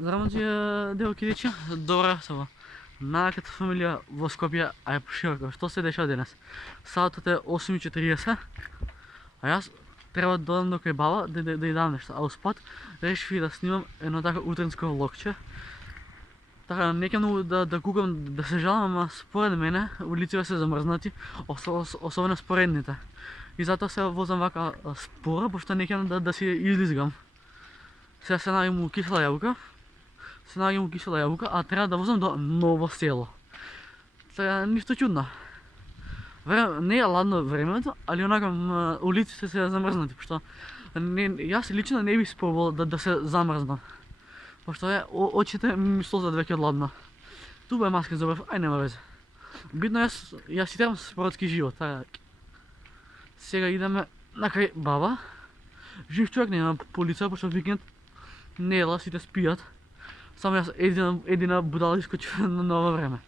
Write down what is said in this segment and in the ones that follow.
Здраво ти девојки и дечи, добро сево. Најаката фамилија во Скопје, а е пошироко. Што се дешава денес? Саатот е 8:40, а јас треба да додам до кај баба да ја дам нешто. А успат решив и да снимам едно така утринско влогче. Така, не ќе многу да кукам, да се жалам, ама според мене улиците се замрзнати, особено споредните. И затоа се возам вака споро, пошто не ќе да си излизгам. Сега се најдам у кисела јабука, а треба да возам до Ново село. Сега ништо чудно. Не е ладно времето, али онака улиците се замрзнати, пошто јас лично не би спробувал да се замрзнам. Пошто очите ми слозат веќе од ладно. Тубо е маска за брв, ај нема везе. Битно јас си требам спортски живот, така. Сега идеме на кај баба. Жив човек нема по лица, пошто викенд недела сите спијат. Само јас едина будала искочив на ова време.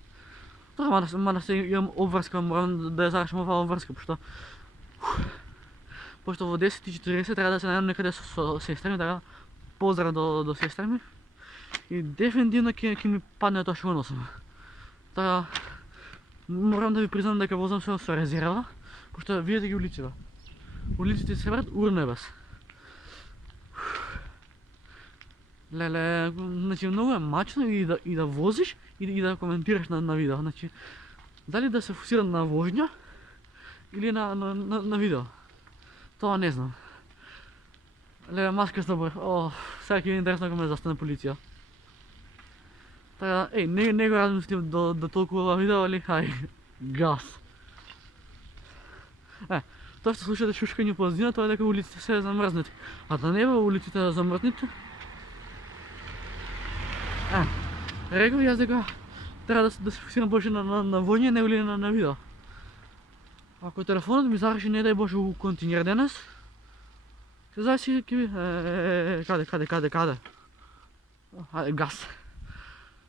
Тоа мада се имам обврска, морам да ја завршам оваа обврска, пошто во 10:40 треба да се најдам некаде со сестра ми, така поздрав до сестра ми. И дефинитивно ќе ми падне тоа што го носам. Така морам да ви признам дека возам со резерва, пошто видите ги улиците. Улиците се врат урнебес. Леле, значи многу е мачно и да возиш и да коментираш на видео. Значи, дали да се фокусирам на возња или на видео. Тоа не знам. Леле, маска со брв. Сега ќе е интересно ако ме застане полиција. Така, не го размислив до толку ова видео, али хај, газ. Тоа што слушате шушкање по зина, тоа е дека улиците се замрзнати. А да не бе улиците замрзнати, реков јас дека треба да се фокусирам больше на воње, него ли на видео. Ако телефонот ми заврши, не дај Боже, у континер денес, се зависи ќе би... Каде? Ајде, газ.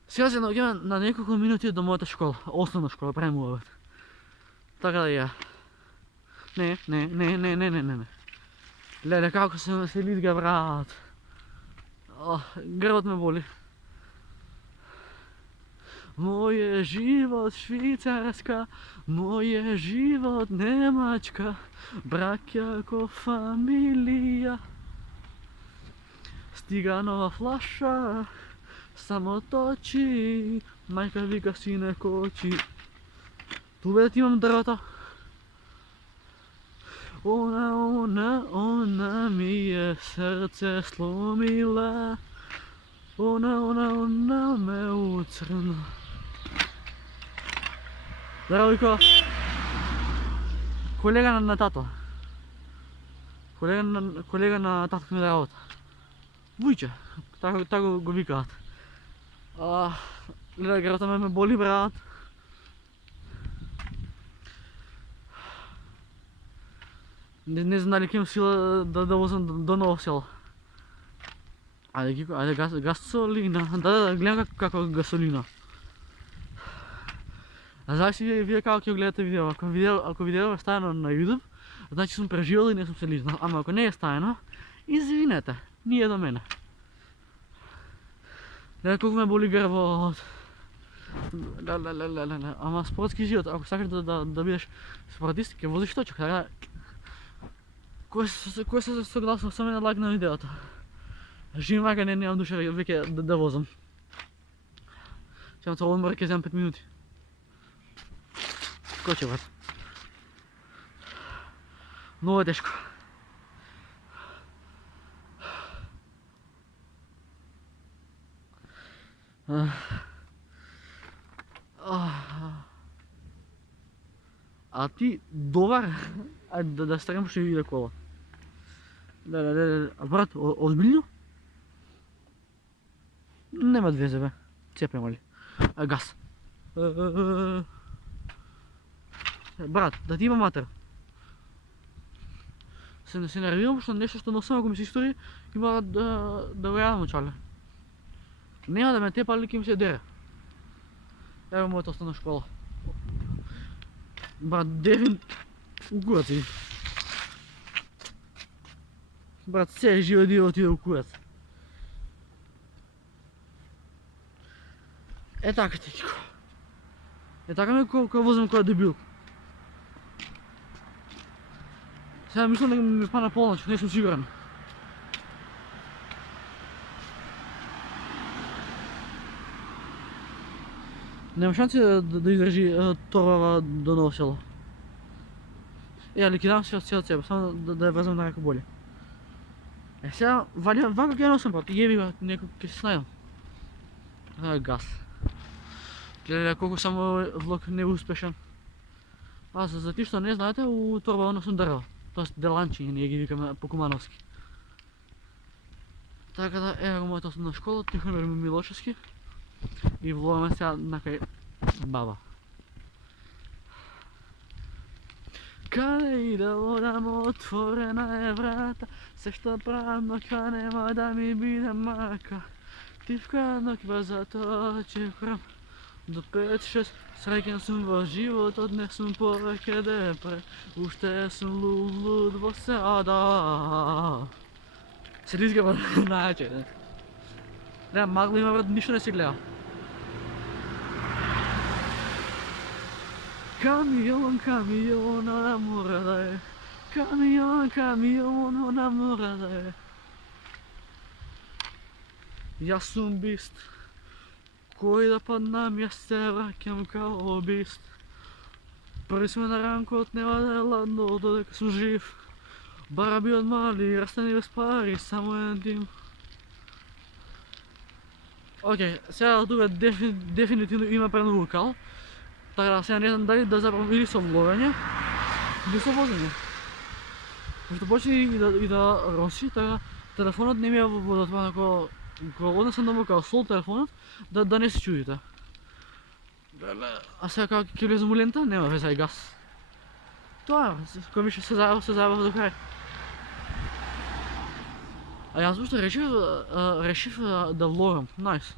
Сега се наоѓаме на неколку минути до мојата школа, основна школа, правим уабет. Така да ја. Не. Леле, како се лизга, брат. Грбот ме боли. Мој живот Швицарска, мој живот Немачка, браќа ко фамилија. Стига нова флаша, само точи, мајка вика сине кочи. Ту бе да ти имам дрвата. Она ми е срце сломила, она ме уцрна. Здравико, колега на тато. Колега на тато ми да работа. Вујче, така го викаат. Леле, грбата ме боли, брат. Не знам дали ќе имам сила да возам до Ново село. Ајде гасолина. Да, гледам како гасолина. Зависи вие како ќе гледате видео. Ако видео е ставено на YouTube, значи сум преживел и не сум се лизнал. Ама ако не е ставено, извинете, nije до мене. Гледа колку ме боли грбот. Ама спортски живот, ако сакаш да бидеш спортист, ќе возиш точок, така. Кој се согласува со мене, лайк на видеото. Живим вака, немам душа веќе да возам. Ќе одмор, ќе земам 5 минути. Скоче, брат. Многу е тешко. А ти добар? Ајде да стргам што иде кола. Брат, озбилно? Нема двезе, бе. Цепемо ли? Газ. Брат, да ти има матер. Се нервирам, што нешто што носам, ако ми се истори, има да го јадам очале. Нема да ме тепа, али ќе ми се дере. Ево мојата основна школа. Брат, Девин, курац си. Брат, се живе ди отиде у курац. Е така текико. Е така ме кој возам кој дебил. Сега мислам дека ми пана полноќ, не сум сигурен. Нема шанси да издржи торбава до Ново село. Али ќе дам се од себе, само да ја врзам на некој боље. Сега, вака ќе носам пат, јеби го, некој ќе се снајдам. Това е газ. Гледај колку само овој влог неуспешен. За ти што не знаете, у торбава носам дрва. Тоест деланчиња, ние ги викаме по кумановски. Така да, ева го мојата основна школа, Тихомир Милошевски. И влогаме сега накај баба. Каде и да одам, отворена е врата, се што правам ноќа нема да ми биде мака. Ти вкрадноква затоа че крам. До 5-6 среќен сум во животот, не сум повеќе депре, уште сум луд во сада. Се ли изгреба најаче? Не, магла има брат, ништо не се гледа. Камион, камион, она мора да е. Камион, камион, она мора да е. Јас сум бист, кој да паднам, јас се враќам као бист. Први сме на ранкот, нема да е ладно, додека сум жив. Бараби од мали, растени без пари, само еден дим. Океј, сега тука дефинитивно има премногу кал. Така да сега не знам дали да запрам или со влогање, или со возење. Пошто почне и да роси, така телефонот не ми е во тоа како однесам да му као слол телефонот, да не се чудите. А сега како ќе влезам у лента, нема веза и газ. Тоа е, кој више се зајава до крај. А јас уште решив да влогам, најс.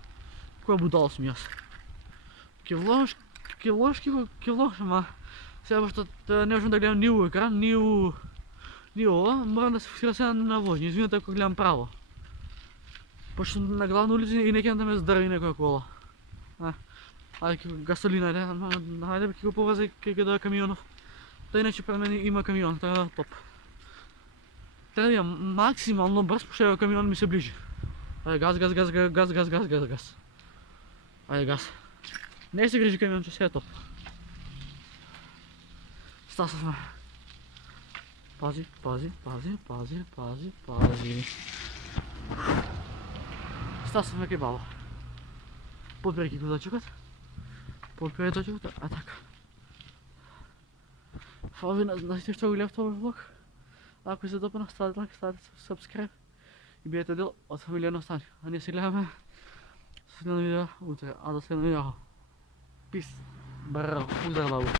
Која будала сум јас. Ќе влогаш, ама сега пошто не можам да гледам ни у екран, ни ова, морам да се фокусирам сега на воžње, извинете ако гледам право. Пошто на главна улица и не ќе да ме здрви некоја кола. Ајде, гасолина, ајде ќе го поврзај кај доја камионов. Та иначе пред мене има камион, така да топ. Треба да имам максимално брз, пошто ево камион ми се ближи. Ајде, газ. Ајде, газ. Не се грижи камион, че се е топ. Стасовме. Пази. Стасовме кај баба. Подбреки го дочекот. А така. Фала ви на сите што го гледавте овој влог. Ако ви се допадна, ставете лайк, ставете subscribe и бидете дел од фамилија на Остани. А ние се гледаме со следно видео утре. А до следно видео. Peace. Браво. Поздрав.